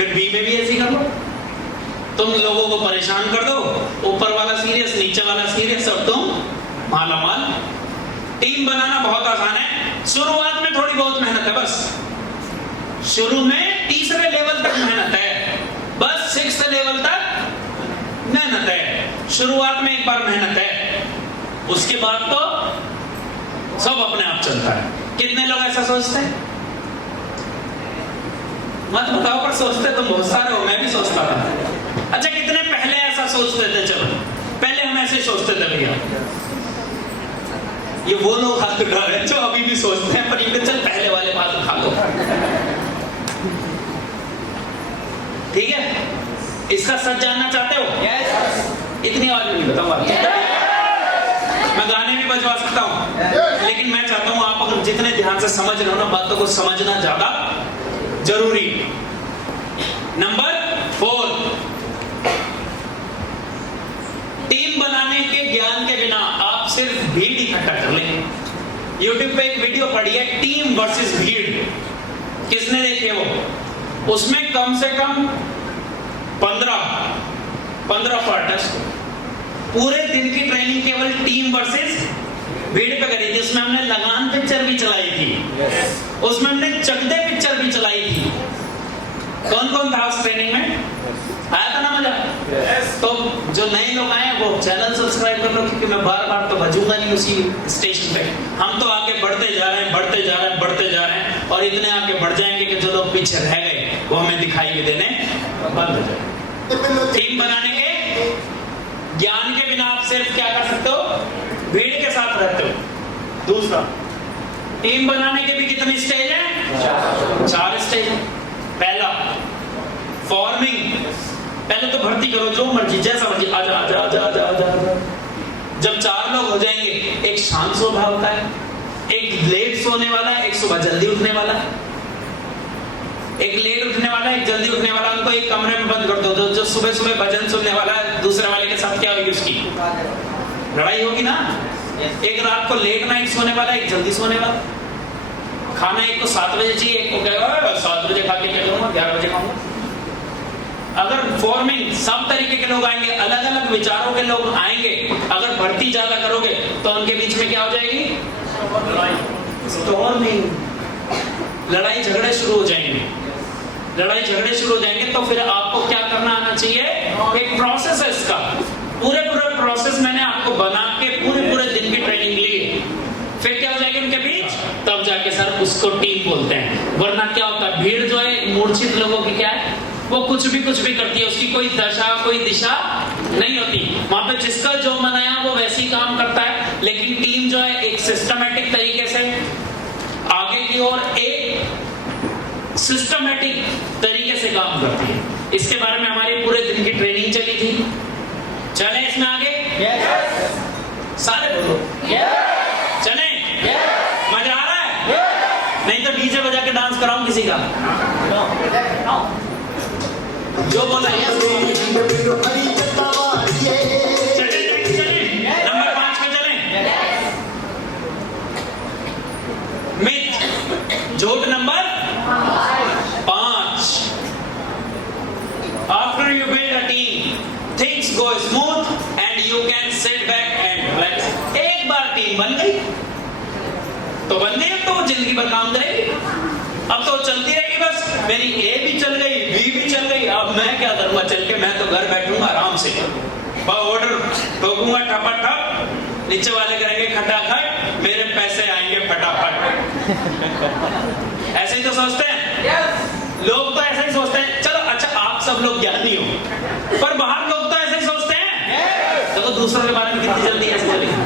फिर बी में भी ऐसे कर लो। तुम लोगों को परेशान कर दो, ऊपर वाला सीरियस, नीचे वाला सीरियस, और तुम मालामाल। टीम बनाना बहुत आसान है, शुरुआत में थोड़ी बहुत मेहनत है बस। शुरू में तीसरे लेवल तक मेहनत है, बस 6th लेवल तक मेहनत है। शुरुआत में एक बार मेहनत है, उसके बाद तो सब अपने आप चलता है। कितने लोग ऐसा सोचते हैं? मत बताओ, पर सोचते तुम बहुत सारे हो, मैं भी सोचता था। अच्छा, कितने पहले ऐसा सोचते थे? चलो, पहले हम ऐसे सोचते थे भैया। ये वो लोग हाथ उठा रहे हैं जो अभी भी सोचते हैं, पर इनके चल पहले वाले बात उठा लो। ठीक है, इसका सच जानना चाहते हो? yes. इतनी आवाज नहीं बताऊंगा, मैं गाने भी बजवा सकता हूं, लेकिन मैं चाहता हूं आप अगर जितने ध्यान से समझ रहे हो ना, बातों को समझना ज्यादा जरूरी। नंबर 4, टीम बनाने के ज्ञान के बिना आप सिर्फ भीड़ इकट्ठा कर लेंगे। YouTube पे एक वीडियो पड़ी है, टीम वर्सेस भीड़। किसने देखे वो? उसमें कम से कम 15 पार्ट है। पूरे दिन की ट्रेनिंग केवल टीम वर्सेस भीड़ पे करी थी। उसमें हमने लगान पिक्चर भी चलाई थी, उसमें हमने चक दे पिक्चर भी चलाई थी। कौन कौन था उस ट्रेनिंग में? आया था ना मजा? तो जो नए लोग आए वो चैनल सब्सक्राइब कर लो, क्योंकि मैं बार बार तो बजूंगा नहीं उसी स्टेशन पे। हम तो आगे बढ़ते जा रहे हैं, बढ़ते जा रहे हैं, बढ़ते जा रहे हैं, और इतने आगे बढ़ जाएंगे कि जो लोग पीछे रह गए वो हमें दिखाई भी देने बंद हो जाए। टीम बनाने के ज्ञान के बिना आप सिर्फ क्या कर सकते हो? भीड़ के साथ रहते हो। दूसरा, टीम बनाने के भी कितने स्टेज हैं? 4 स्टेज हैं। पहला, फॉर्मिंग। पहले तो भर्ती करो, जो मर्जी, जैसा मर्जी, आजा आजा आजा आजा आजा। जब 4 लोग हो जाएंगे, एक शांत स्वभाव होता है, एक लेट सोने वाला है, एक सुबह जल्दी उठने वाला है। एक लेट उठने वाला, एक जल्दी उठने वाला, उनको एक कमरे में बंद कर दो। जो सुबह सुबह भजन सुनने वाला है, दूसरे वाले के साथ क्या होगी? उसकी लड़ाई होगी ना। एक रात को लेट नाइट सोने वाला, एक जल्दी सोने वाला। खाना एक को 7 बजे चाहिए, एक को कहेगा 7 बजे खा के क्या करूंगा, 11 बजे खाऊंगा। अगर फॉर्मिंग, सब तरीके के लोग आएंगे, अलग अलग विचारों के लोग आएंगे। अगर भर्ती ज्यादा करोगे तो उनके बीच में क्या हो जाएगी? स्टॉर्मिंग, लड़ाई झगड़े शुरू हो जाएंगे। लड़ाई झगड़े शुरू हो जाएंगे तो फिर आपको क्या करना आना चाहिए? एक प्रोसेस है इसका, पूरे प्रोसेस मैंने आपको बना के पूरे दिन की ट्रेनिंग ली। फिर क्या हो जाएगी उनके बीच? तब जाके सर उसको टीम बोलते हैं। वरना क्या होता है? भीड़ जो है मूर्छित लोगों की क्या है, वो कुछ भी करती है, उसकी कोई दशा कोई दिशा नहीं होती। वहां पे जिसका जो मनाया वो वैसे ही काम करता है। लेकिन टीम जो है एक सिस्टमेटिक तरीके से आगे की ओर एक सिस्टमेटिक तरीके से काम करती है। इसके बारे में हमारी पूरे दिन की ट्रेनिंग चली थी। चले इसमें आगे? सारे बोलो चले। मजा आ रहा है? नहीं तो डीजे बजा के डांस कराऊं किसी का? जो बोला चले। नंबर 5 पे चले। मिथ, झूठ number 5। After you build a team, things go smooth and you can sit back and relax. एक बार टीम बन गई तो बन गई, अब तो वो जिंदगी भर काम करेगी। अब तो चलती रहेगी बस। मेरी ए भी चल गई, बी भी चल गई, अब मैं क्या करूंगा चल के? मैं तो घर बैठूंगा आराम से, ऑर्डर ठोकूंगा ठपाठप, नीचे वाले करेंगे खटाखट, मेरे पैसे आएंगे फटाफट। ऐसे ही तो सोचते हैं लोग, तो ऐसे ही सोचते हैं। चलो अच्छा, आप सब लोग ज्ञानी हो, पर बाहर लोग तो ऐसे ही सोचते हैं। तो दूसरों के बारे में कितनी जल्दी ऐसे चलेगी?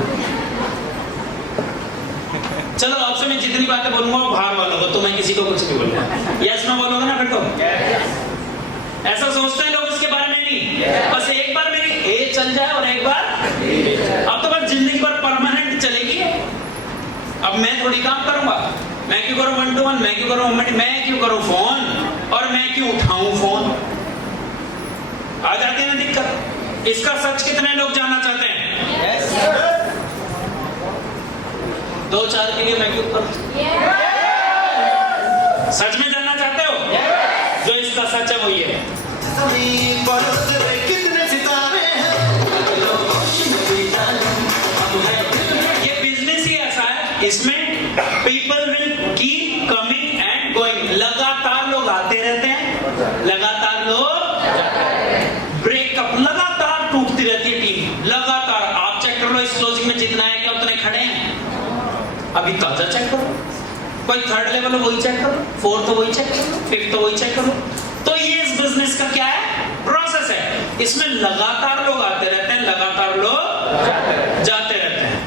चलो आपसे मैं जितनी बातें बोलूंगा बाहर वालों को, तो मैं किसी को कुछ नहीं बोलूंगा। यस में बोलोगे ना फिर तो? ऐसा सोचते हैं लोग इसके बारे में नहीं। बस एक बार मेरी ए चल जाए और एक बार, अब तो बस जिंदगी भर परमानेंट चलेगी। अब मैं थोड़ी काम करूंगा। मैं क्यों करूं 1 to 1? मैं क्यों करूं मैं क्यों करूं फोन? और मैं क्यों उठाऊं फोन? आ जाती है ना दिक्कत। इसका सच कितने लोग जानना चाहते हैं? 2-4 के लिए मैं क्यों करूं? सच में जानना चाहते हो? जो इस इसका सच है वो ये है। ये बिजनेस ही ऐसा है, इसमें people will keep coming and going, लगातार लोग आते रहते हैं, लगातार लोग ब्रेकअप, लगातार टूटती रहती है टीम, लगातार। आप चेक कर लो इस क्लोजिंग में जितना है क्या उतने खड़े हैं, अभी ताजा चेक करो, कोई थर्ड लेवल हो वही चेक करो, फोर्थ हो वही चेक करो, फिफ्थ हो वही चेक करो। तो ये इस बिजनेस का क्या है, प्रोसेस है, इसमें लगातार लोग आते रहते हैं, लगातार लोग जाते रहते हैं।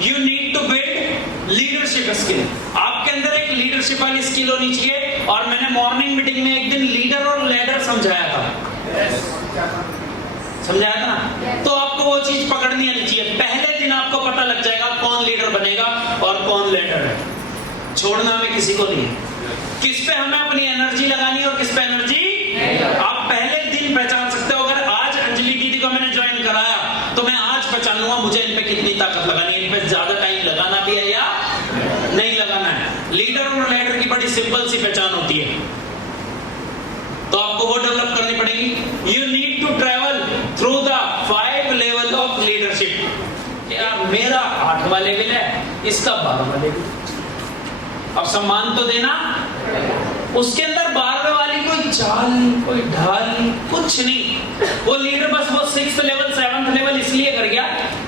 You need to build leadership skill, आपके अंदर एक लीडरशिप वाली स्किल होनी चाहिए। और मैंने मॉर्निंग मीटिंग में एक दिन लीडर और लैडर समझाया था, समझाया था ना, तो आपको वो चीज पकड़नी आनी चाहिए। पहले दिन आपको पता लग जाएगा कौन लीडर बनेगा और कौन लैडर है, छोड़ना हमें किसी को नहीं है। किस पे हमें अपनी एनर्जी लगानी है और किस पे एनर्जी आप पहले दिन पहचान सकते हो। अगर आज अंजलि दीदी को मैंने ज्वाइन कराया तो मैं आज पहचान लूंगा मुझे इन पे कितनी ताकत लगानी है, इन पे ज्यादा टाइम लगाना भी है या नहीं लगाना है। लीडर और लैडर की बड़ी सिंपल सी पहचान होती है, तो आपको वो डेवलप करनी पड़ेगी। You need to travel through the 5 level of leadership. यार मेरा 8वां लेवल है, इसका 12वां लेवल, अब सम्मान तो देना। उसके अंदर 12वें वाली कोई चाल नहीं, कोई ढाल नहीं, कुछ नहीं। वो लीडर बस वो 6th लेवल 7th लेवल इसलिए कर गया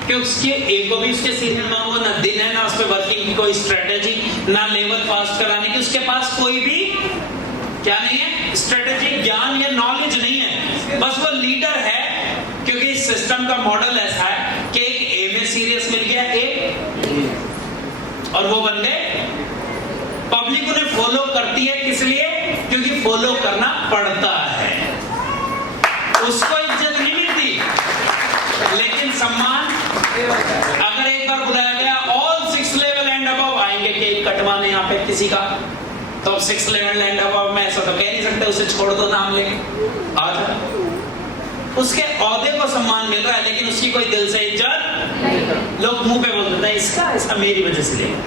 कि उसके एक को भी उसके सीनियर ना हो, ना दिन है, ना उस पर वर्किंग की कोई स्ट्रेटेजी, ना लेवल पास कराने की उसके पास कोई भी क्या नहीं है, स्ट्रेटेजी, ज्ञान या नॉलेज नहीं है। बस वो लीडर है क्योंकि इस सिस्टम का मॉडल ऐसा है कि एक ए में सीरियस मिल गया एक, और वो बंदे पब्लिक उन्हें फॉलो करती है, किस लिए, क्योंकि फॉलो करना पड़ता है। उसको इज्जत नहीं मिलती लेकिन सम्मान। अगर एक बार बुलाया गया ऑल 6 लेवल एंड अबव आएंगे केक कटवाने यहाँ पे किसी का, तो 6 लेवल एंड अबव में ऐसा तो कह नहीं सकते उसे छोड़ दो नाम लेके आ जाओ। उसके औहदे को सम्मान मिल रहा है लेकिन उसकी कोई दिल से इज्जत, लोग मुंह पे बोल देते हैं इसका ऐसा मेरी वजह से लेगा,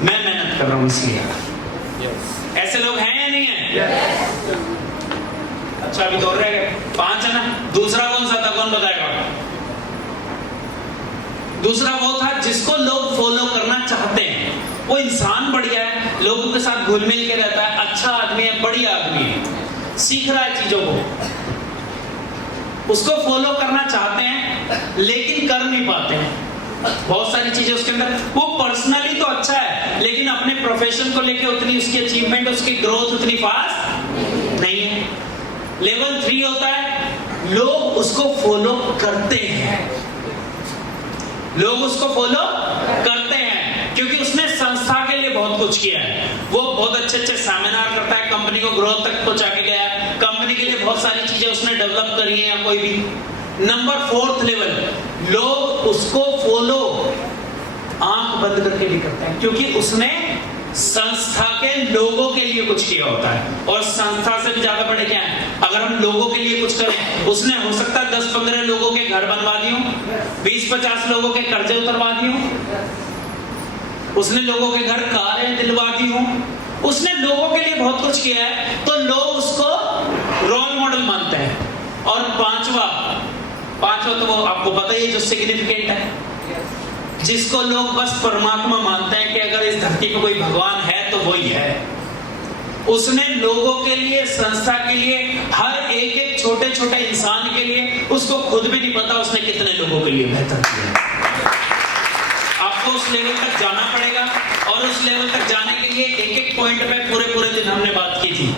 मैं मेहनत कर रहा हूं इसलिए। ऐसे लोग हैं या नहीं है? अच्छा अभी 2 रह गए, 5 है ना। दूसरा कौन सा था, कौन बताएगा? दूसरा वो था जिसको लोग फॉलो करना चाहते हैं, वो इंसान बढ़िया है, लोगों के साथ घुल मिल के रहता है, अच्छा आदमी है, बढ़िया आदमी है, सीख रहा है चीजों को, उसको फॉलो करना चाहते हैं लेकिन कर नहीं पाते हैं। बहुत सारी चीजें उसके अंदर, वो पर्सनली तो अच्छा है लेकिन अपने प्रोफेशन को लेके उतनी उसकी अचीवमेंट, उसकी ग्रोथ उतनी फास्ट नहीं है। लेवल 3 होता है लोग उसको फॉलो करते हैं, लोग उसको फॉलो करते हैं क्योंकि उसने संस्था के लिए बहुत कुछ किया है। वो बहुत अच्छे अच्छे सेमिनार करता है, कंपनी को ग्रोथ तक पहुंचा के गया है, कंपनी के लिए बहुत सारी चीजें उसने डेवलप करी है या कोई भी। नंबर 4th लेवल, लोग उसको फॉलो आंख बंद करके भी करते हैं क्योंकि उसने संस्था के लोगों के लिए कुछ किया होता है। और संस्था से भी ज्यादा बड़े क्या है, अगर हम लोगों के लिए कुछ करें, उसने हो सकता है 10-15 लोगों के घर बनवा दियो, 20-50 लोगों के कर्जे उतरवा दियो, उसने लोगों के घर कारें दिलवा दी हो, उसने लोगों के लिए बहुत कुछ किया है, तो लोग उसको रोल मॉडल मानते हैं। और पांचवा तो वो आपको पता ही है जो सिग्निफिकेंट है, जिसको लोग बस परमात्मा मानते हैं कि अगर इस धरती पे कोई भगवान है तो वही है। उसने लोगों के लिए, संस्था के लिए, हर एक एक छोटे छोटे इंसान के लिए, उसको खुद भी नहीं पता उसने कितने लोगों के लिए बेहतर किया। आपको उस लेवल तक जाना पड़ेगा और उस लेवल तक जाने के लिए एक एक पॉइंट पे पूरे दिन हमने बात की थी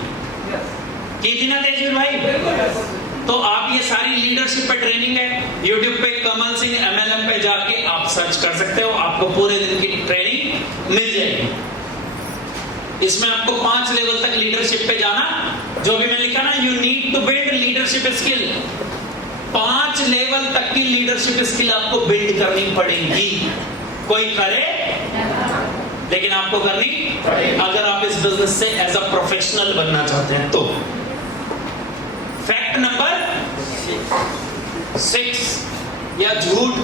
ना तेजवीर भाई। तो आप ये सारी लीडरशिप पे ट्रेनिंग है, YouTube पे कमल सिंह MLM पे जाके आप सर्च कर सकते हो, आपको पूरे दिन की ट्रेनिंग मिल जाएगी। इसमें आपको 5 लेवल तक लीडरशिप पे जाना, जो भी मैं लिखा ना, you need to build leadership skill, 5 level तक की लीडरशिप स्किल आपको बिल्ड करनी पड़ेगी। कोई करे लेकिन आपको करनी पड़ेगी अगर आप इस बिजनेस से एज अ प्रोफेशनल बनना चाहते हैं तो। फैक्ट नंबर 6 या झूठ,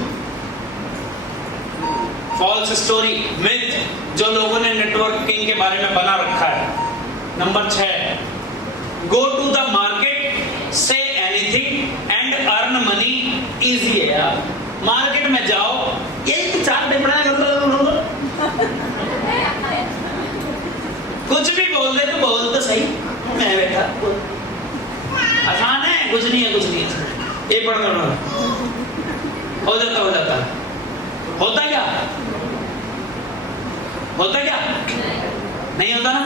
फॉल्स स्टोरी, मिथ जो लोगों ने नेटवर्किंग के बारे में बना रखा है। नंबर 6, मार्केट में जाओ, यही तो चार टिप्पणियां कुछ भी बोल दे तो बोल तो सही, मैं बैठा आसान है, कुछ नहीं है, कुछ नहीं है, ये पढ़ हो जाता होता क्या, होता क्या नहीं होता ना।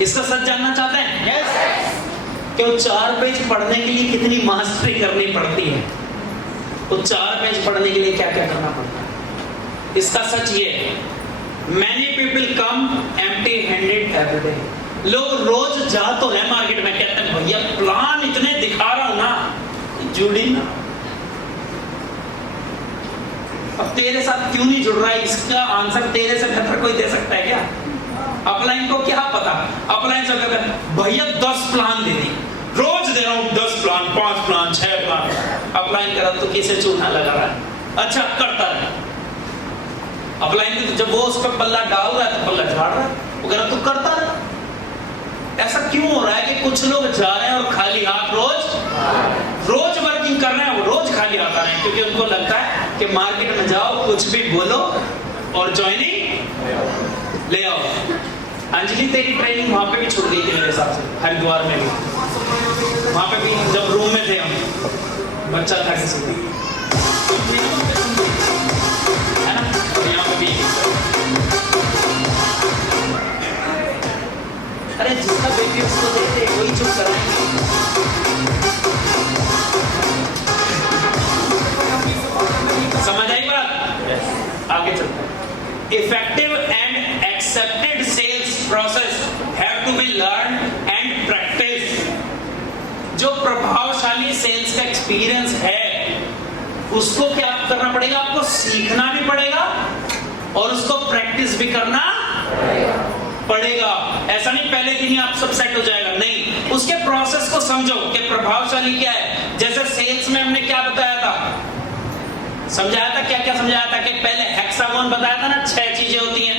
इसका सच जानना चाहते हैं? यस। क्यों 4 पेज पढ़ने के लिए कितनी मास्टरी करनी पड़ती है, तो 4 पेज पढ़ने के लिए क्या क्या करना पड़ता है। इसका सच ये है, many people come empty handed every day. लोग रोज जा तो है मार्केट में, कहते हैं भैया प्लान इतने दिखा रहा हूं ना, जुड़ी ना। अब तेरे साथ क्यों नहीं जुड़ रहा है, इसका आंसर तेरे से बेहतर कोई दे सकता है क्या? अपलाइन को क्या पता, अपलाइन से कहता है भैया 10 प्लान दे दी, रोज दे रहा हूं 10 प्लान, 5 प्लान, 6 प्लान। अपलाइन करा तो किसे चूना लगा रहा है, अच्छा करता है। अपलाइन में तो जब वो उस पर पल्ला डाल रहा है तो पल्ला झाड़ रहा है, वो कह रहा तू करता रहा। ऐसा क्यों हो रहा है कि कुछ लोग जा रहे हैं और खाली हाथ रोज वर्किंग कर रहे हैं, वो रोज खाली हाथ आ रहे हैं, क्योंकि उनको लगता है कि मार्केट में जाओ, कुछ भी बोलो और ज्वाइनिंग ले आओ। अंजलि तेरी ट्रेनिंग वहां पे भी छूट गई थी मेरे हिसाब से, हरिद्वार में भी, वहां पे भी जब रूम में थे हम, बच्चा था किसी है ना, यहाँ पे भी अरे जिसका बेबी उसको देते वही चुप कराएंगे। समझ आई बात? आगे चलते हैं। Effective and accepted sales process have to be learn and practice. जो प्रभावशाली सेल्स का एक्सपीरियंस है उसको क्या करना पड़ेगा, आपको सीखना भी पड़ेगा और उसको प्रैक्टिस भी करना पड़ेगा। ऐसा नहीं पहले दिन ही आप सब सेट हो जाएगा, नहीं, उसके प्रोसेस को समझो कि प्रभावशाली क्या है। जैसे सेल्स में हमने क्या बताया था, समझाया था, क्या क्या समझाया था कि पहले हेक्सागोन बताया था ना, 6 चीजें होती हैं।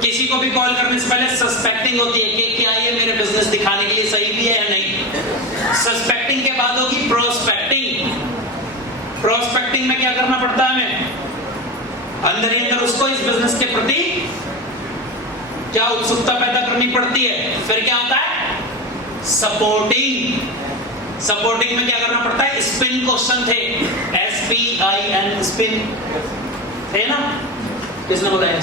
किसी को भी कॉल करने से पहले सस्पेक्टिंग होती है कि क्या ये मेरे बिजनेस दिखाने के लिए सही भी है या नहीं। सस्पेक्टिंग के बाद होगी प्रोस्पेक्टिंग। प्रोस्पेक्टिंग में क्या करना पड़ता है हमें, अंदर ही अंदर उसको इस बिजनेस के प्रति क्या उत्सुकता पैदा करनी पड़ती है। फिर क्या होता है सपोर्टिंग। सपोर्टिंग में क्या करना पड़ता है, स्पिन क्वेश्चन थे, SPIN स्पिन थे ना, किसने बताया?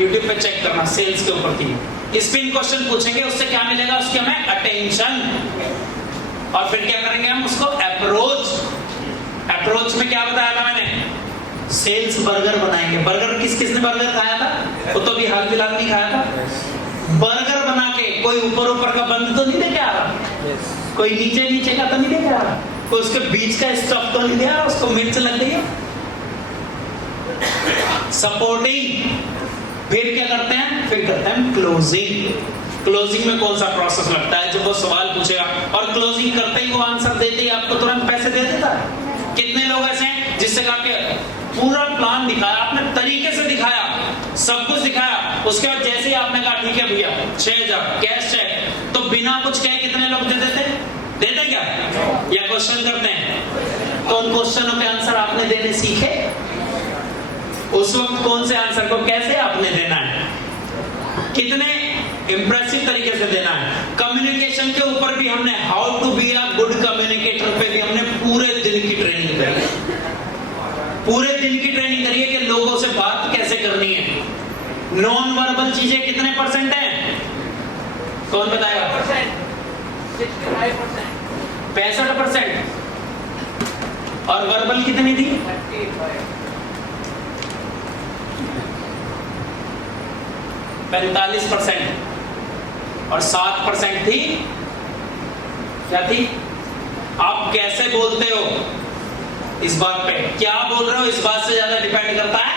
यूट्यूब पे चेक करना, सेल्स के ऊपर थी। स्पिन क्वेश्चन पूछेंगे, उससे क्या मिलेगा, उसके हमें अटेंशन, और फिर क्या करेंगे हम उसको अप्रोच। अप्रोच में क्या बताया था मैंने, सेल्स बर्गर बनाएंगे। बर्गर किसने बर्गर खाया था, वो तो भी हाल फिलहाल नहीं खाया था। बर्गर बना के कोई ऊपर का बंद तो नहीं लेके आ रहा, कोई नीचे का तो नहीं लेके आ रहा, कोई उसके बीच का स्टफ तो नहीं ले आ रहा, उसको मिर्च लग गई है। सपोर्टिंग। फिर क्या करते हैं, फिर करते हैं क्लोजिंग। क्लोजिंग में कौन सा प्रोसेस लगता है, जब वो सवाल पूछेगा और क्लोजिंग करते ही वो आंसर देते ही आपको तुरंत पैसे दे देता है। कितने लोग ऐसे हैं जिससे कहा कि पूरा प्लान दिखाया आपने, तरीके से दिखाया, सब कुछ दिखाया, उसके बाद जैसे ही आपने कहा ठीक है भैया 6000 कैश चेक, तो बिना कुछ कहे कितने लोग दे देते क्या, या क्वेश्चन करते हैं? तो उन क्वेश्चनों के आंसर आपने देने सीखे, उस वक्त कौन से आंसर को कैसे आपने देना है, कितने इंप्रेसिव तरीके से देना है। कम्युनिकेशन के ऊपर भी हमने how to be a good communicator पे भी हमने पूरे दिन की ट्रेनिंग करी, पूरे दिन की ट्रेनिंग करिए कि लोगों से बात कैसे करनी है। नॉन वर्बल चीजें कितने % है, कौन बताएगा? 65%। और वर्बल कितनी थी? 45%। और 7% थी, क्या थी? आप कैसे बोलते हो, इस बात पे क्या बोल रहे हो, इस बात से ज्यादा डिपेंड करता है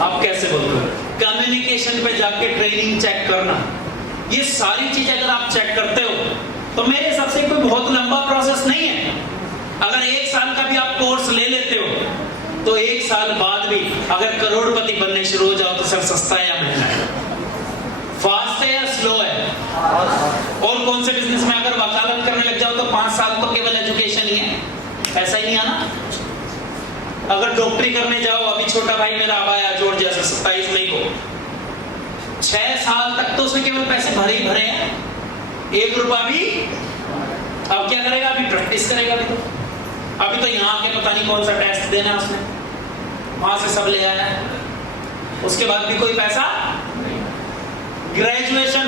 आप कैसे बोल रहे हो। कम्युनिकेशन पे जाके ट्रेनिंग चेक करना, ये सारी चीजें अगर आप चेक करते हो तो मेरे हिसाब से कोई बहुत लंबा प्रोसेस नहीं है। अगर 1 साल का भी आप कोर्स ले लेते हो तो 1 साल बाद भी अगर करोड़पति बनने शुरू हो जाओ तो सर सस्ता है या महंगा है, फास्ट है या स्लो है? और कौन से बिजनेस में अगर वकालत करने लग जाओ तो 5 साल तो केवल एजुकेशन ही है, ऐसा ही नहीं आना। अगर डॉक्टरी करने जाओ, अभी छोटा भाई मेरा अब आया जॉर्जिया से 27 मई को, 6 साल तक तो उसने केवल पैसे भरे ही भरे हैं, 1 रुपया भी। अब क्या करेगा? अभी प्रैक्टिस करेगा। अभी तो यहाँ के पता नहीं कौन सा टेस्ट देना है उसने, वहां से सब ले आया, उसके बाद भी कोई पैसा। ग्रेजुएशन,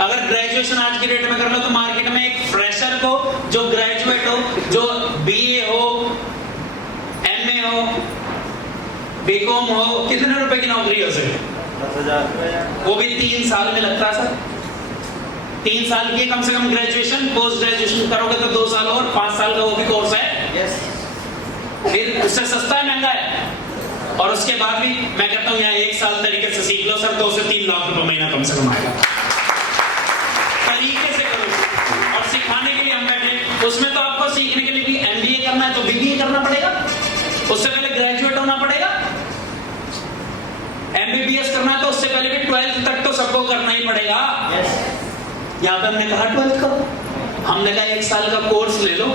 अगर ग्रेजुएशन आज की डेट में कर लो तो मार्केट में एक फ्रेशर को, जो ग्रेजुएट हो, जो बीए हो, एमए हो, बीकॉम हो, कितने रुपए की नौकरी हो सकती? 10,000। वो भी 3 साल में लगता है सर। 3 साल की कम से कम ग्रेजुएशन, पोस्ट ग्रेजुएशन करोगे तो 2 साल और 5 साल का वो भी कोर्स है। फिर उससे सस्ता है, महंगा है। और उसके बाद भी मैं कहता हूं यहाँ 1 साल तरीके से सीख लो सर, 2 से 3 लाख रुपए महीना कम से कम आएगा। तरीके से करो। और सिखाने के लिए हम बैठे, उसमें तो आपको सीखने के लिए भी एमबीए करना है तो बीबीए करना पड़ेगा, उससे पहले ग्रेजुएट होना पड़ेगा। एमबीबीएस करना है तो उससे पहले भी 12th तक तो सबको करना ही पड़ेगा। यहाँ पे हमने कहा 12th करो, हमने कहा 1 साल का कोर्स ले लो,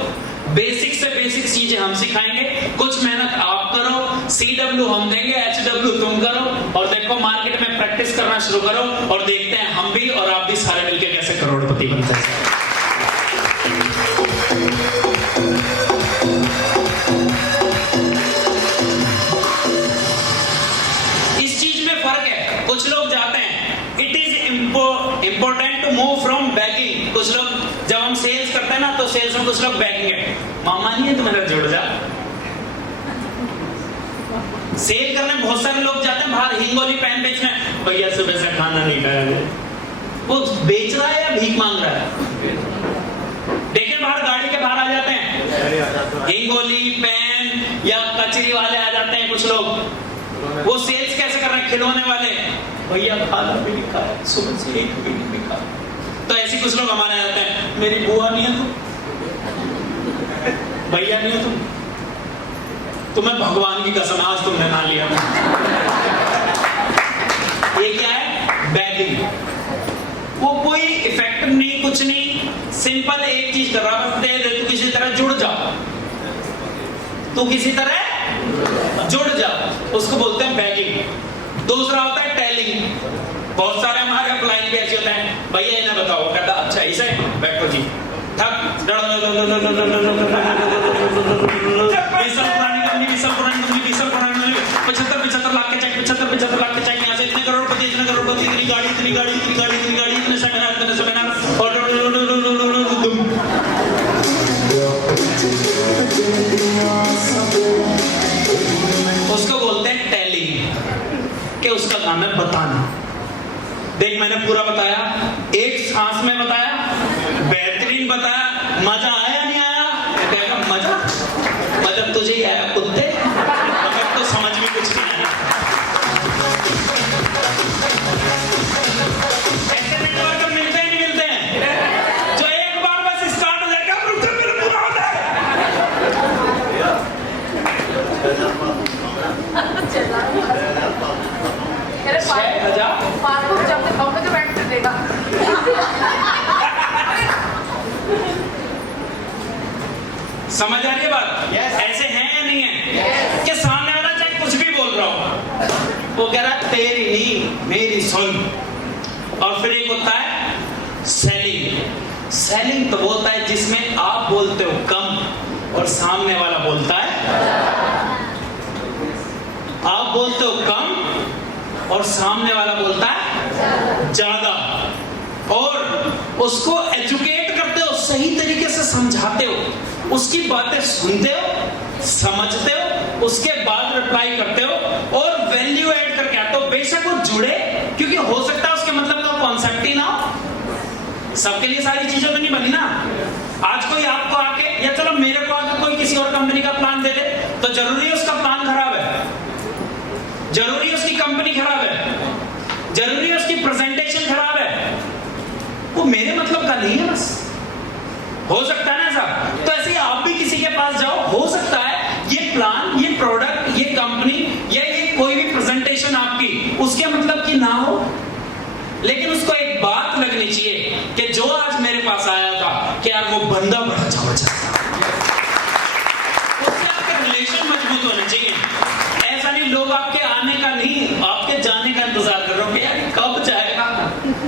बेसिक से बेसिक चीजें हम सिखाएंगे, कुछ मेहनत आप करो, CW हम देंगे, HW तुम करो, और देखो मार्केट में प्रैक्टिस करना शुरू करो, और देखते हैं हम भी और आप भी सारे मिलकर कैसे करोड़पति बनते हैं। इस चीज में फर्क है। कुछ लोग जाते हैं, it is important to move from bagging. कुछ लोग, जब हम सेल्स करते हैं ना तो सेल्स में कुछ लोग बैगिंग है, मामा नहीं है तो मेरा जुड़ जा। सेल करने बहुत सारे लोग जाते हैं बाहर, हिंगोली पेन बेचने, भैया सुबह से खाना नहीं खाया, वो बेच रहा है या भीख मांग रहा है? देखिए बाहर गाड़ी के बाहर आ जाते हैं, हिंगोली पेन या कचरी वाले आ जाते हैं कुछ लोग, वो सेल्स कैसे कर रहे हैं? खिलौने वाले, भैया खाना भी नहीं खाया, सुबह से एक भी नहीं खाया। तो ऐसे कुछ लोग हमारे आ जाते हैं, मेरी बुआ नहीं है तुम, भैया नहीं हो तुम, तुम्हें भगवान की कसम आज तुमने ना लिया। ये क्या है? बैगिंग। वो कोई इफेक्टिव नहीं, कुछ नहीं, सिंपल एक चीज कर रहा, बस दे दे, तू किसी तरह जुड़ जा, तू किसी तरह जुड़ जा, उसको बोलते हैं बैगिंग। दूसरा होता है टेलिंग। बहुत सारे हमारे अपलाइन भी ऐसे होते हैं, भैया इन्हें बताओ, कहता अच्छा ऐसा है, बैठो जी, थक $75 लाख के चाहिए, 75 लाख के चाहिए, यहाँ से इतने करोड़पति, इतने करोड़पति, इतनी गाड़ी, इतनी गाड़ी, इतनी गाड़ी, इतनी गाड़ी, इतने सेमिनार, इतने सेमिनार, और उसको बोलते हैं टेलिंग, कि उसका काम है बताना। देख मैंने पूरा बताया, एक सांस में बताया, बेहतरीन बताया, मजा आया नहीं आया? कहेगा मजा, मजा तुझे ही आया कुत्ते, मगर तो समझ में कुछ नहीं आया। ऐसे नेटवर्कर मिलते ही नहीं मिलते हैं, जो एक बार बस स्टार्ट हो जाएगा, फिर पूरा हो जाएगा। समझ आ रही है बात? ऐसे हैं या नहीं है? कि सामने वाला चाहे कुछ भी बोल रहा हो, वो कह रहा तेरी नहीं मेरी सुन। और फिर एक होता है सेलिंग। सेलिंग तो वो होता है जिसमें आप बोलते हो कम और सामने वाला बोलता है, आप बोलते हो कम और सामने वाला बोलता है ज्यादा, और उसको एजुकेट करते हो, सही तरीके से समझाते हो, उसकी बातें सुनते हो, समझते हो, उसके बाद रिप्लाई करते हो और वैल्यू ऐड करके आते हो। बेशक वो जुड़े, क्योंकि हो सकता है उसके मतलब का कॉन्सेप्ट ही ना हो। सबके लिए सारी चीजें तो नहीं बनी ना। आज कोई आपको आके, या चलो मेरे को आके कोई किसी और कंपनी का प्लान दे दे, तो जरूरी है उसका प्लान खराब है, जरूरी है उसकी कंपनी खराब है, जरूरी है उसकी प्रेजेंटेशन खराब है, वो मेरे मतलब का नहीं है बस। हो सकता है ना ऐसा? तो ऐसे ही आप भी किसी के पास जाओ, हो सकता है ये प्लान, ये प्रोडक्ट, ये कंपनी या ये कोई भी प्रेजेंटेशन आपकी उसके मतलब की ना हो, लेकिन उसको एक बात लगनी चाहिए कि जो आज मेरे पास आया था कि यार वो बंदा बड़ा जबरदस्त था, उससे आपका रिलेशन मजबूत होना चाहिए। नहीं, आपके जाने का इंतजार कर रहा हूँ कि यार कब जाएगा।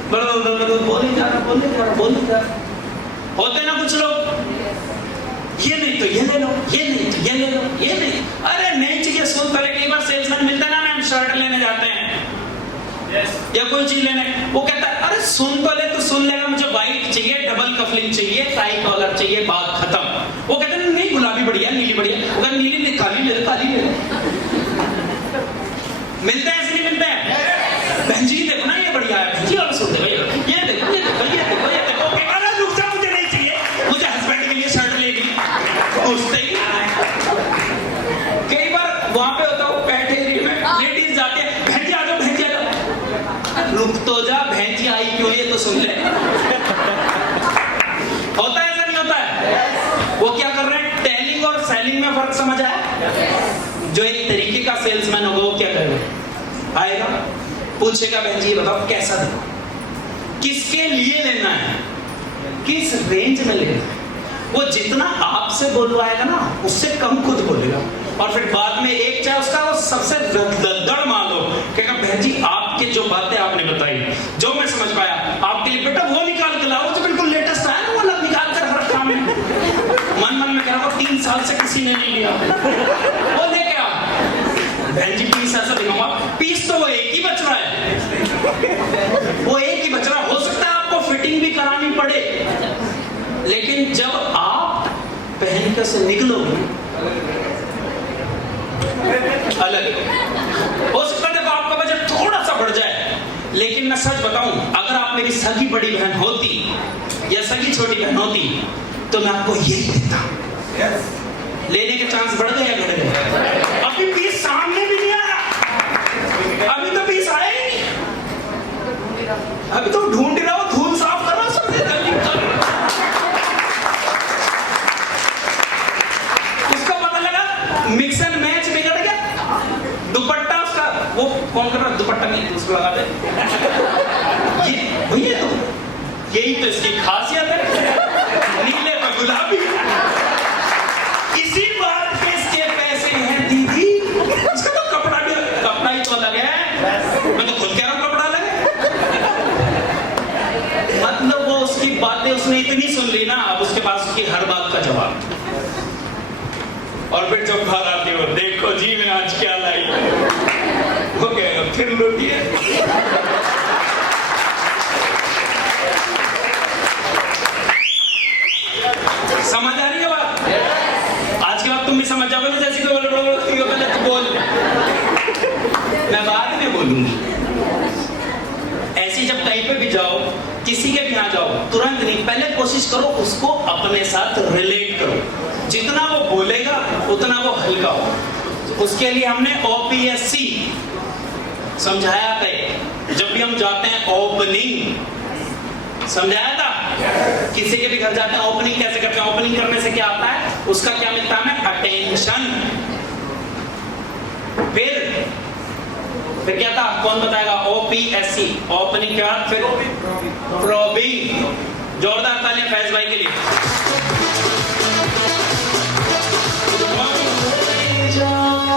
बोल ही जा रहा। होते ना कुछ लोग, ये नहीं तो ये ले लो, ये नहीं तो ये ले लो, ये नहीं, अरे नहीं चाहिए सुन तो। कई बार सेल्समैन मिलता है ना, हम शर्ट लेने जाते हैं या कोई चीज लेने, वो कहता है अरे सुन तो ले, तो सुन लेगा, मुझे व्हाइट चाहिए, डबल कफलिंग चाहिए, टाई कॉलर चाहिए, बात खत्म। वो कहते हैं नहीं गुलाबी बढ़िया, नीली बढ़िया, वो कहते नीली नहीं, काली ले ले, काली ले ले। मिलते हैं ऐसे नहीं मिलते हैं? बहन जी देखो ना ये बढ़िया है जी, और सुन देखो ये देखो ये देखो ये देखो ये देखो, अरे रुक जा, मुझे नहीं चाहिए, मुझे हस्बैंड के लिए शर्ट लेनी। पूछते ही कई बार वहां पे होता है पैट एरिया में लेडीज जाते हैं, बहन जी आ जाओ, बहन जी आ जाओ। रुक तो जा, बहन जी आई क्यों ये तो सुन ले। होता है ऐसा नहीं होता है? वो क्या कर रहे हैं, टेलिंग और सेलिंग में फर्क समझ आया? जो एक तरीके का सेल्समैन होगा वो क्या करेगा, आएगा पूछेगा बहन जी बताओ कैसा दे, किसके लिए लेना है, किस रेंज में लेना है। वो जितना आपसे बोलवाएगा ना उससे कम खुद बोलेगा, और फिर बाद में एक चाहे उसका वो सबसे दड़ मान लो कहेगा बहन जी आपके जो बातें आपने बताई, जो मैं समझ पाया, आपके लिए बेटा वो निकाल के लाओ जो बिल्कुल लेटेस्ट है ना, वो निकाल कर हर काम में। मन में कह रहा हूँ 3 साल से किसी ने नहीं लिया, वो लेके आ। बहन जी पीस ऐसा दिखाऊंगा, पीस तो वो एक ही बच रहा है, वो एक ही बच रहा है। हो सकता है आपको फिटिंग भी करानी पड़े, लेकिन जब आप पहन कर से निकलोगे अलग हो सकता है। देखो आपका बजट थोड़ा सा बढ़ जाए, लेकिन मैं सच बताऊं, अगर आप मेरी सगी बड़ी बहन होती या सगी छोटी बहन होती तो मैं आपको यही देता। लेने के चांस बढ़ गए या घट गए? अभी पीस सामने भी नहीं आया, अभी तो पीस आया ही नहीं, अभी तो ढूंढ रहा हो, धूल साफ कर रहा हो, सबसे जल्दी उसका पता लगा मिक्स एंड मैच बिगड़ गया। दुपट्टा उसका वो कौन कर रहा, दुपट्टा नहीं दूसरा लगा दे। ये भैया तो यही तो इसकी खासियत है, नीले पर गुलाबी। इसी बात के इसके पैसे हैं दीदी, इसका तो कपड़ा ही तो अलग है, मैं तो खुद कह रहा हूं कपड़ा अलग है। मतलब वो उसकी बातें उसने इतनी सुन ली ना, अब उसके पास उसकी हर बात का जवाब। और फिर जब घर आते हो, देखो जी मैं आज क्या लाई, हो गया फिर लूटिए। समझ आ रही है बात? आज के बाद तुम भी समझ जाओगे ना, जैसे कि बोल मैं बाद में बोलूंगी। ऐसी जब कहीं पे भी जाओ, किसी के भी यहाँ जाओ, तुरंत नहीं, पहले कोशिश करो उसको अपने साथ रिलेट करो। जितना वो बोलेगा उतना वो हल्का हो। उसके लिए हमने OPSC समझाया था। जब भी हम जाते हैं ओपनिंग समझाया था, किसी के भी घर जाते हैं ओपनिंग कैसे करते हैं। ओपनिंग करने से क्या आता है, उसका क्या मिलता है हमें, अटेंशन। फिर क्या था, कौन बताएगा? OPSC ओपनिंग के बाद फिर प्रोबिंग। जोरदार तालियां फैज भाई के लिए।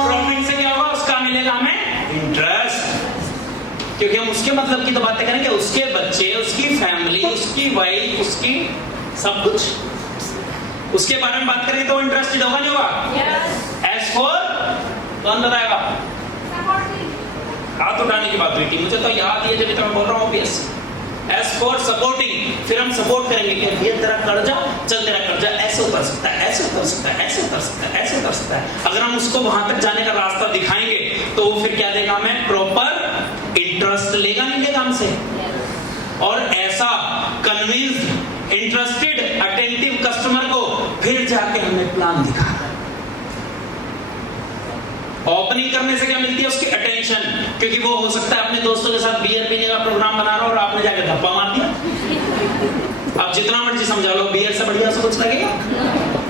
प्रोबिंग से क्या होगा, उसका मिलेगा हमें इंटरेस्ट, क्योंकि हम उसके मतलब की तो बातें करेंगे, उसके बच्चे, उसकी फैमिली, उसकी वाइफ, उसकी सब कुछ उसके बारे में बात करेंगे तो इंटरेस्टेड होगा नहीं होगा? एज फॉर कौन बताएगा? हाथ उठाने की बात हुई थी, मुझे तो याद ही है जब मैं बोल रहा हूँ OPSC। एज फॉर सपोर्टिंग, फिर हम सपोर्ट करेंगे कि ये तेरा कर्जा, चल तेरा कर्जा ऐसे उतर सकता है, ऐसे उतर सकता है, ऐसे उतर सकता है, ऐसे उतर सकता है। अगर हम उसको वहां तक जाने का रास्ता दिखाएंगे तो वो फिर क्या देगा हमें, प्रॉपर इंटरेस्ट लेगा, नहीं लेगा हमसे। और ऐसा कन्विंस्ड, इंटरेस्टेड, अटेंटिव कस्टमर को फिर जाके हमें प्लान दिखाना। ओपनिंग करने से क्या मिलती है, उसकी अटेंशन, क्योंकि वो हो सकता है अपने दोस्तों के साथ बियर पीने का प्रोग्राम बना रहा हो और आपने जाके धप्पा मार दिया। अब जितना मर्जी समझा लो, बियर से बढ़िया से कुछ लगेगा?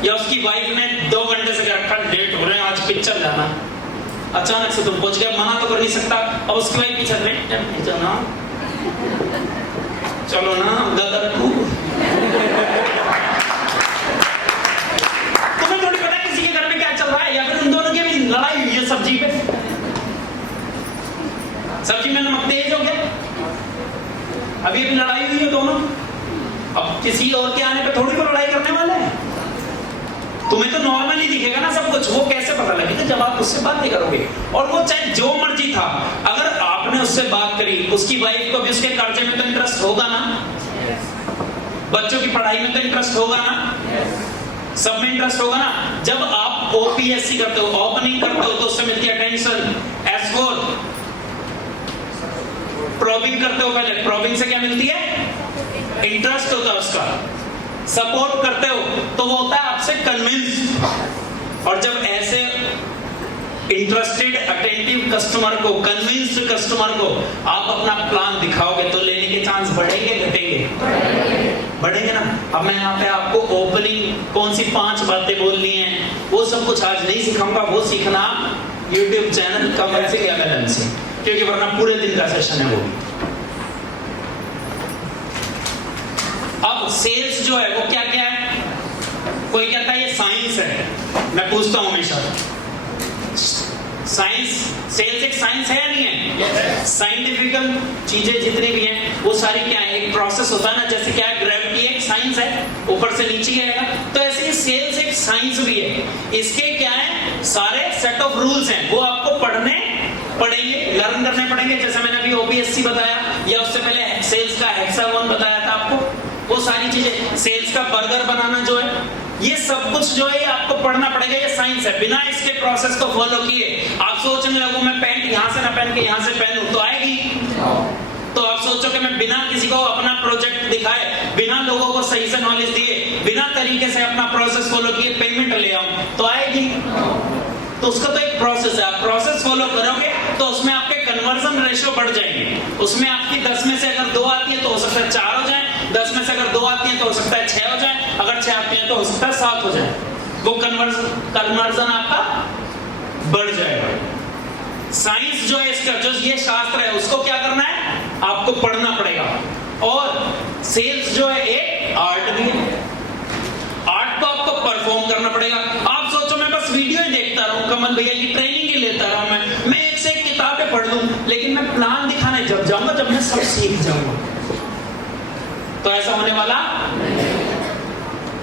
या उसकी वाइफ ने 2 घंटे से रखा, डेट हो रहे हैं आज पिक्चर जाना, अचानक से तुम पहुंच गए, मना तो कर नहीं सकता। अब उसकी वाइफ पीछे रहे, चलो ना गदर तू। तुम्हें थोड़ी पता है किसी के घर में क्या चल रहा है, या फिर उन दोनों की भी लड़ाई हुई है सब्जी पे। अभी अभी लड़ाई हुई है दोनों, अब किसी और के आने पे थोड़ी को लड़ाई करने वाले हैं। तुम्हें तो नॉर्मली दिखेगा ना सब कुछ, वो कैसे पता लगेगा जब आप उससे बात नहीं करोगे। और वो चाहे जो मर्जी था, अगर आपने उससे बात करी, उसकी वाइफ को भी उसके कर्जे में तो इंटरेस्ट होगा ना, बच्चों की पढ़ाई में तो इंटरेस्ट होगा ना, सब में इंटरेस्ट होगा ना। जब आप ओपीएससी करते हो, ओपनिंग करते हो, तो उससे मिलती है अटेंशन। एस4 प्रोबिंग करते हो, पहले प्रोबिंग से क्या मिलती है? इंटरेस्ट होता है उसका। सपोर्ट करते हो तो वो होता है आपसे कन्विंस। और जब ऐसे इंटरेस्टेड अटेंटिव कस्टमर को, कन्विंस्ड कस्टमर को आप अपना प्लान दिखाओगे तो लेने के चांस बढ़ेंगे घटेंगे? बढ़ेंगे ना। अब मैं यहाँ पे आपको ओपनिंग कौन सी 5 बातें बोलनी है वो सब कुछ आज नहीं सिखाऊंगा, वो सीखना YouTube चैनल कमेंट से या बैलेंस से, क्योंकि वरना पूरे दिन का सेशन है वो। अब सेल्स जो है वो क्या क्या है? कोई कहता है ये साइंस है, मैं पूछता हूं हमेशा, साइंस, सेल्स एक साइंस है या नहीं है? साइंटिफिकल चीजें जितनी भी हैं वो सारी क्या है? एक प्रोसेस होता है ना, जैसे क्या है ग्रेविटी एक साइंस है, ऊपर से नीचे आएगा, तो ऐसे ही सेल्स एक साइंस भी है। इसके क्या है? सारे सेट ऑफ रूल्स हैं, वो आपको पढ़ने पढ़ेंगे, लर्न करने पड़ेंगे। जैसे मैंने अभी ओपीएससी बताया, या उससे पहले सेल्स का हेक्सागोन बताया था आपको, वो सारी चीजें, सेल्स का बर्गर बनाना जो है, ये सब कुछ जो है आपको पढ़ना पड़ेगा, ये साइंस है। बिना इसके प्रोसेस को फॉलो किए आप सोचने लगो मैं पैंट यहां से ना पहन के यहां से पहनूं तो आएगी? तो आप सोचो कि मैं बिना किसी को अपना प्रोजेक्ट दिखाए, बिना लोगों को सही से नॉलेज दिए, बिना तरीके से अपना प्रोसेस फॉलो किए पेमेंट ले आऊं तो आएगी? तो उसका तो एक प्रोसेस है, आप प्रोसेस फॉलो करोगे तो उसमें आपके कन्वर्जन रेशियो बढ़ जाएंगे। उसमें आपकी 10 में से अगर 2 आती है तो हो सकता है 4 हो जाए, 10 में से अगर 2 आती है तो हो सकता है 6 हो जाए, अगर 6 आती है तो हो सकता है 7 हो जाए। वो कन्वर्जन आपका बढ़ जाएगा। साइंस जो है इसका, जो ये शास्त्र है, उसको क्या करना है? आपको पढ़ना पड़ेगा। और सेल्स जो है एक आर्ट भी है, आर्ट को आपको परफॉर्म करना पड़ेगा। आप सोचो मैं बस वीडियो ही देखता रहूं, कमल भैया की ट्रेनिंग ही लेता रहूं, मैं एक से एक किताबें पढ़ लूं, लेकिन मैं प्लान दिखाने जब जाऊंगा जब मैं सब सीख जाऊंगा, तो ऐसा होने वाला।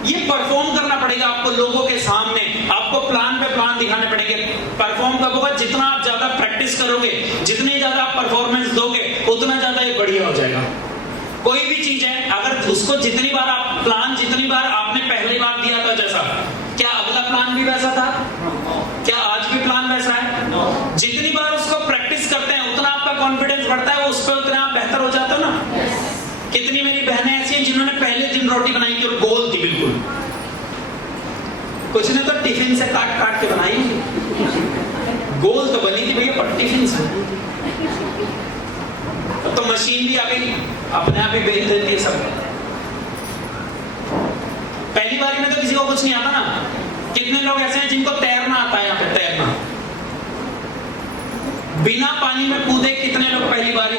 ये परफॉर्म करना पड़ेगा आपको लोगों के सामने, आपको प्लान पे प्लान दिखाने पड़ेंगे। परफॉर्म कब होगा? जितना आप ज्यादा प्रैक्टिस करोगे, जितनी ज्यादा आप परफॉर्मेंस दोगे, उतना ज्यादा ये बढ़िया हो जाएगा। कोई भी चीज है, अगर उसको जितनी बार आप प्लान, जितनी बार आपने पहली बार दिया था जैसा, क्या अगला प्लान भी वैसा था? क्या आज भी प्लान वैसा है? जितनी बार उसको प्रैक्टिस करते हैं उतना आपका कॉन्फिडेंस बढ़ता है, उस पर उतना आप बेहतर हो जाते हो ना। कितनी मेरी बहनें ऐसी हैं जिन्होंने पहले दिन रोटी बनाई थी और गोल थी बिल्कुल, कुछ ने तो टिफिन से काट काट के बनाई, गोल तो बनी थी भैया पर टिफिन से। तो मशीन भी आ गई, अपने आप ही बेच देती है सब। पहली बार में तो किसी को कुछ नहीं आता ना। कितने लोग ऐसे हैं जिनको तैरना आता है? यहाँ पे तैरना, बिना पानी में कूदे कितने लोग पहली बार